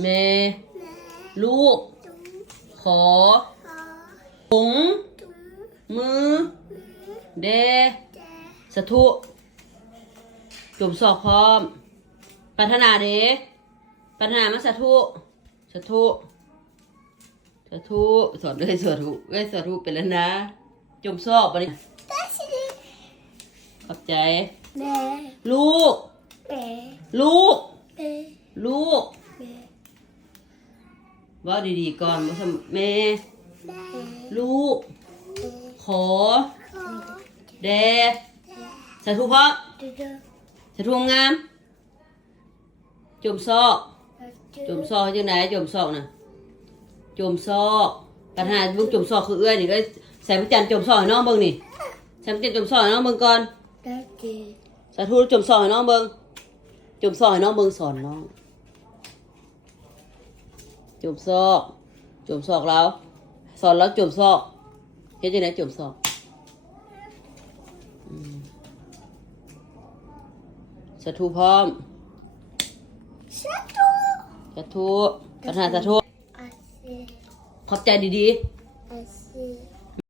แม่ลูกขอถุงมือเดสะทุจุ่มศอกพร้อมปัฒนาเดปัฒนามาสะทุสะทุสะทุสอนด้วยสะทุสะทุเป็นแล้วนะจุ่มศอกไปขอบใจลูกลูกลูกว่าดีๆก่อนว่าแม่ลูกขอเดสะทุเพราะสะทุงามจุ่มซอกจุ่มซอกยังไงจุ่มซอกนะจุ่มซอกปัญหาบุกจุ่มซอกคือเอื้อยนี่ก็ใส่พระจันทร์จุ่มซอกให้น้องเบิ่งนี่ใส่พระจันทร์จุ่มซอกให้น้องเบิ่งก่อนสะทุจุ่มซอกให้น้องเบิ่งจุ่มซอกให้น้องเบิ่งสอนน้องจุ่มซอกแล้วสอนแล้วจุ่มซอกเฮ็ดยังไงจุ่มซอกสะทุพร้อมสะทุปัญหาสะทุขอบใจดีๆ